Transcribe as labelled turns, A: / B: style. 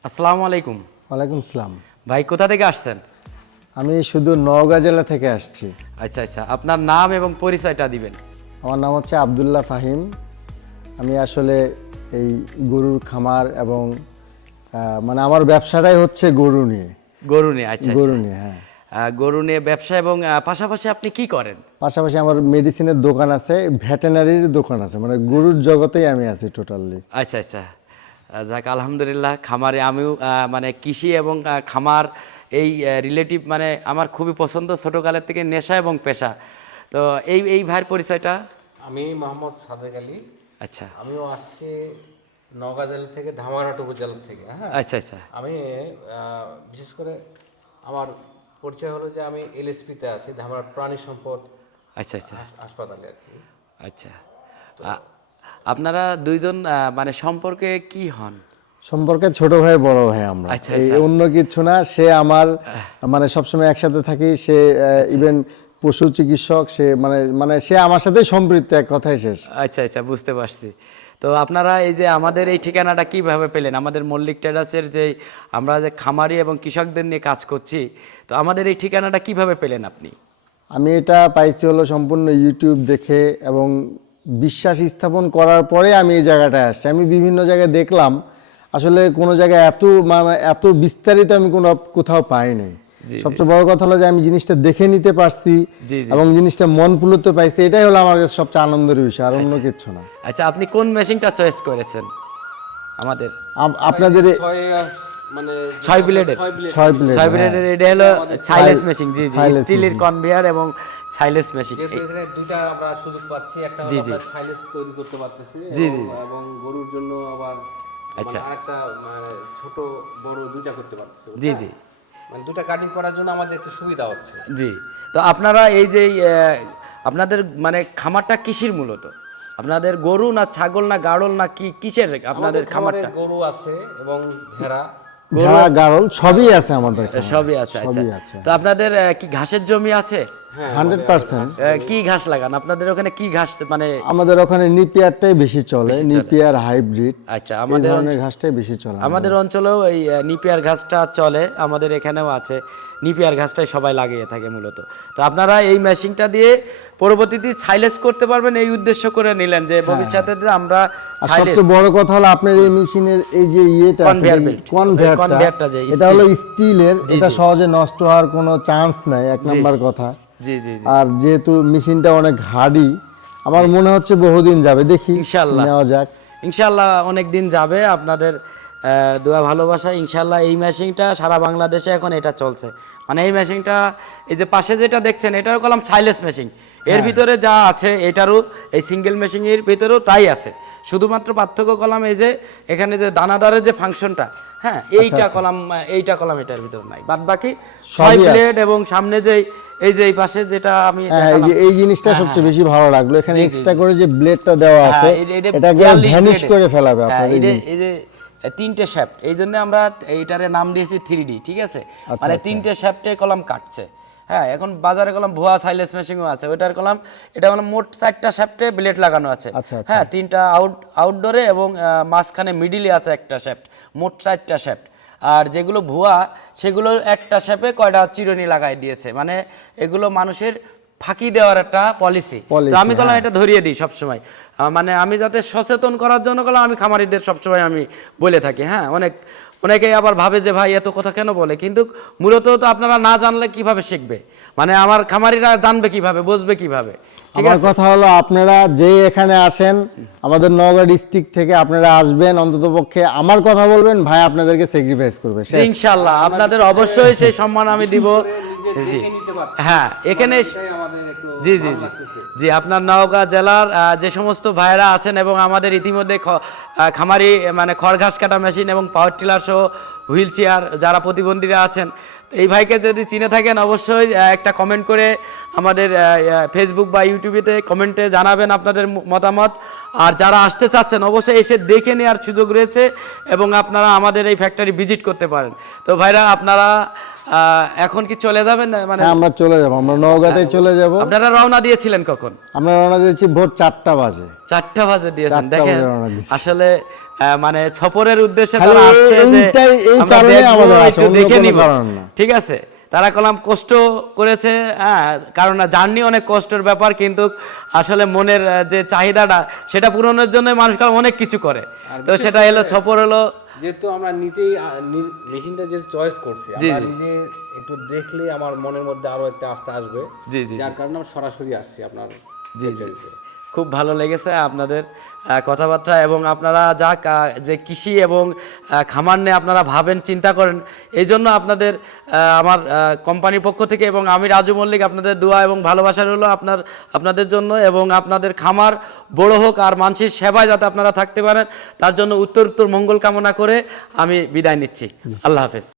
A: আসসালামু আলাইকুম।
B: ওয়ালাইকুম সালাম।
A: ভাই কোথা থেকে আসছেন?
B: আমি শুধু নওগাঁ জেলা থেকে আসছি।
A: আচ্ছা আচ্ছা, আপনার নাম এবং পরিচয়টা দিবেন।
B: আমার নাম হচ্ছে আব্দুল্লাহ ফাহিম। আমি আসলে এই গরুর খামার এবং মানে আমার ব্যবসাটাই হচ্ছে গরু নিয়ে।
A: গরু নিয়ে? আচ্ছা
B: গরু নিয়ে, হ্যাঁ।
A: গরু নিয়ে ব্যবসা এবং পাশাপাশি আপনি কি করেন?
B: পাশাপাশি আমার মেডিসিনের দোকান আছে, ভেটেনারির দোকান আছে, মানে গরুর জগতেই আমি আছি টোটালি।
A: আচ্ছা আচ্ছা, যাক আলহামদুলিল্লাহ। খামারে আমিও মানে কৃষি এবং খামার এই রিলেটিভ মানে আমার খুবই পছন্দ, ছোটোকালের থেকে নেশা এবং পেশা। তো এই ভাইয়ের পরিচয়টা।
C: আমি মোহাম্মদ সাদেক আলী।
A: আচ্ছা
C: আমিও আসছি নওগাঁ জেলা থেকে, ধামারহাট উপজেলা থেকে। হ্যাঁ,
A: আচ্ছা আচ্ছা
C: আমি বিশেষ করে আমার পরিচয় হলো যে আমি এলএসপিতে আছি, ধামারহাট প্রাণী সম্পদ
A: আচ্ছা আচ্ছা
C: হাসপাতালে আর কি।
A: আচ্ছা, আপনারা দুইজন মানে সম্পর্কে কি হন?
B: সম্পর্কে ছোট ভাই বড় ভাই আমরা।
A: আচ্ছা,
B: এই
A: আচ্ছা।
B: অন্য কিছু না। সে আমার মানে সবসময় একসাথে থাকি। সে ইভেন পশু চিকিৎসক। সে মানে সে আমার সাথে সম্পৃক্ত, এক কথাই শেষ।
A: আচ্ছা আচ্ছা, বুঝতে পারছি। তো আপনারা এই যে আমাদের এই ঠিকানাটা কিভাবে পেলেন? আমাদের মল্লিক ট্রেডার্সের যে আমরা যে খামারি এবং কৃষকদের নিয়ে কাজ করছি, তো আমাদের এই ঠিকানাটা কিভাবে পেলেন আপনি?
B: আমি এটা পাইছি হলো সম্পূর্ণ ইউটিউব দেখে এবং বিশ্বাস স্থাপন করার পরে আমি এই জায়গাটায় আসছি। আমি বিভিন্ন জায়গায় দেখলাম, আসলে কোনো জায়গায় এত বিস্তারিত আমি কোথাও পাই নাই। সবচেয়ে বড় কথা হলো যে আমি জিনিসটা দেখে নিতে পারছি এবং জিনিসটা মন পুলতে পাইছি। এটাই হলো আমার কাছে সবচেয়ে আনন্দের বিষয়, আর অন্য কিছু না।
A: আচ্ছা, আপনি কোন মেশিনটা চয়েস করেছেন আমাদের?
B: আপনাদের
C: মানে
A: 6 ব্লেডের?
B: 6 ব্লেড,
A: ছয় ব্লেডের এটা হলো ছাইলেস মেশিন। জি জি,
B: ছাইলেস
A: স্টিলের কনভেয়ার এবং ছাইলেস মেশিন।
C: যেহেতু এখানে দুইটা আমরা সুযোগ পাচ্ছি, একটা হলো আমরা সাইলেজ তৈরি করতে পারতেছি এবং গরুর জন্য আবার
A: আচ্ছা।
C: আরেকটা মানে ছোট বড় দুইটা করতে পারতেছি।
A: জি জি
C: মানে দুটা কাটিং করার জন্য আমাদের একটু সুবিধা হচ্ছে।
A: জি। তো আপনারা এই যে আপনাদের মানে খামারটা কিসের মূলত? আপনাদের গরু না ছাগল না গাড়ল না কি কিসের আপনাদের খামারটা?
C: গরু আছে এবং ভেড়া,
B: গারল সবই আছে আমাদের এখানে।
A: সবই আছে। আচ্ছা,
B: সবই আছে।
A: তো আপনাদের কি ঘাসের জমি আছে?
B: 100%।
A: কি ঘাস লাগান আপনাদের ওখানে? কি ঘাস মানে?
B: আমাদের ওখানে নিপিয়ারটাই বেশি চলে, নিপিয়ার হাইব্রিড।
A: আচ্ছা,
B: এই
A: আমাদের
B: ধরনের ঘাসটাই বেশি চলে।
A: আমাদের অঞ্চলেও এই নিপিয়ার ঘাসটা চলে, আমাদের এখানেও আছে। নিপিয়ার ঘাসটাই সবাই লাগিয়ে থাকে মূলত। তো আপনারা এই মেশিনটা দিয়ে পরবর্তীতে সাইলেজ করতে পারবেন, এই উদ্দেশ্য করে নিলেন যে ভবিষ্যতে যে আমরা
B: আর সবচেয়ে বড় কথা হলো আপনার এই মেশিনের এই যে ইয়েটা
A: কনভেয়ারটা যে
B: এটা হলো স্টিলের, এটা সহজে নষ্ট হওয়ার কোনো চান্স নাই, এক নাম্বার কথা।
A: জি জি জি।
B: আর যেহেতু মেশিনটা অনেক হার্ডি, আমার মনে হচ্ছে বহুদিন যাবে। দেখি
A: ইনশাআল্লাহ
B: নেওয়া যাক।
A: ইনশাআল্লাহ অনেক দিন যাবে, আপনাদের দোয়া ভালোবাসা। ইনশাআল্লাহ এই মেশিনটা সারা বাংলাদেশে এখন এটা চলছে। মানে এই মেশিনটা এই যে পাশে যেটা দেখছেন, এটারও কলাম সাইলেস মেশিন। এর ভিতরে যা আছে এটারও এই সিঙ্গেল মেশিনের ভিতরেও তাই আছে। শুধুমাত্র পার্থক্য কলাম এই যে এখানে যে দানাদারের যে ফাংশনটা, হ্যাঁ এইটা কলাম এটার ভিতরে নাই। বাদ বাকি 6 ব্লেড এবং সামনে যে এই যে এই পাশে যেটা আমি
B: এই জিনিসটা সবচেয়ে বেশি ভালো লাগলো, এখানে এক্সট্রা করে যে ব্লেডটা দেওয়া আছে, এটাকে ভ্যানিশ করে ফেলাবে আপনার।
A: এই যে 3টে শ্যাফট, এই জন্য আমরা এইটারে নাম দিয়েছি 3D। ঠিক আছে, মানে 3টে শ্যাফটে কলাম কাটছে। হ্যাঁ, এখন বাজারে কলাম ভুয়া সাইলেস মেশিনও আছে, ওইটার কলাম এটা কলাম মোট 4টা শ্যাফটে ব্লেড লাগানো আছে। হ্যাঁ, 3টা আউটডোরে এবং মাঝখানে মিডিলে আছে একটা শ্যাফট, মোট 4টা শ্যাফট। আর যেগুলো ভুয়া সেগুলো একটা শ্যাপে কয়টা চিরুনি লাগাই দিয়েছে, মানে এগুলো মানুষের ফাঁকি দেওয়ার একটা পলিসি। তো আমি কলাম এটা ধরিয়ে দিই সবসময়, মানে আমি যাতে সচেতন করার জন্য কলাম আমি খামারিদের সবসময় আমি বলে থাকি। হ্যাঁ, অনেকেই আবার ভাবে যে ভাই এত কথা কেন বলে, কিন্তু মূলত তো আপনারা না জানলে কিভাবে শিখবে, মানে আমার খামারিরা জানবে কিভাবে, বুঝবে কিভাবে?
B: আমার কথা হলো আপনারা যে এখানে আসেন আমাদের নওগাঁ ডিস্ট্রিক্ট থেকে, আপনারা আসবেন, অন্ততপক্ষে আমার কথা বলবেন, ভাই আপনাদেরকে স্যাক্রিফাইস করবে।
A: ইনশাআল্লাহ আপনাদের অবশ্যই সেই সম্মান আমি দিব। জি হ্যাঁ, এখানে জি জি জি জি, আপনার নওগাঁ জেলার যে সমস্ত ভাইয়েরা আছেন এবং আমাদের ইতিমধ্যে খামারি মানে খড় ঘাস কাটা মেশিন এবং পাওয়ার টিলার সহ হুইল চেয়ার যারা প্রতিবন্ধীরা আছেন, এই ভাইকে যদি চিনে থাকেন অবশ্যই একটা কমেন্ট করে আমাদের ফেসবুক বা ইউটিউবেতে কমেন্টে জানাবেন আপনাদের মতামত। আর যারা আসতে চাচ্ছেন অবশ্যই এসে দেখে নেওয়ার সুযোগ রয়েছে এবং আপনারা আমাদের এই ফ্যাক্টরি ভিজিট করতে পারেন। তো ভাইরা আপনারা এখন কি চলে যাবেন? মানে
B: আমরা চলে যাব, আমরা নওগাঁতে চলে যাব।
A: আপনারা রওনা দিয়েছিলেন কখন?
B: আমরা রওনা দিয়েছি ভোর 4টা বাজে।
A: 4টা বাজে দিয়েছেন। দেখেন আসলে মানে সফরের উদ্দেশ্যে
B: খালি
A: তারা আসছে যে
B: এই
A: আমরা
B: কারণে
A: দেখবো,
B: আমাদের আসা,
A: একটু
B: অন্য
A: দেখে
B: কোনো
A: নিব।
B: কারণ না।
A: ঠিক আছে, তারা কলাম কষ্ট করেছে, হ্যাঁ, কারণ জার্নি অনেক কষ্টের ব্যাপার, কিন্তু আসলে মনের যে চাহিদাটা সেটা পূরণের জন্য মানুষ কলাম অনেক কিছু করে। তো সেটা হলো সফর হলো।
C: যেহেতু আমরা নিজেই মেশিনটা যে চয়েস করছি, আমরা নিজে একটু দেখলে আমার মনের মধ্যে আরো একটা আস্থা আসবে,
A: জি জি
C: যার কারণে আমরা সরাসরি আসছি আপনার
A: জি জি জি। খুব ভালো লেগেছে আপনাদের কথাবার্তা, এবং আপনারা যা যে কৃষি এবং খামার নিয়ে আপনারা ভাবেন, চিন্তা করেন, এই জন্য আপনাদের আমার কোম্পানির পক্ষ থেকে এবং আমি রাজু মল্লিক আপনাদের দোয়া এবং ভালোবাসা রইলো আপনাদের জন্য, এবং আপনাদের খামার বড় হোক আর মানুষের সেবায় যাতে আপনারা থাকতে পারেন, তার জন্য উত্তর মঙ্গল কামনা করে আমি বিদায় নিচ্ছি। আল্লাহ হাফেজ।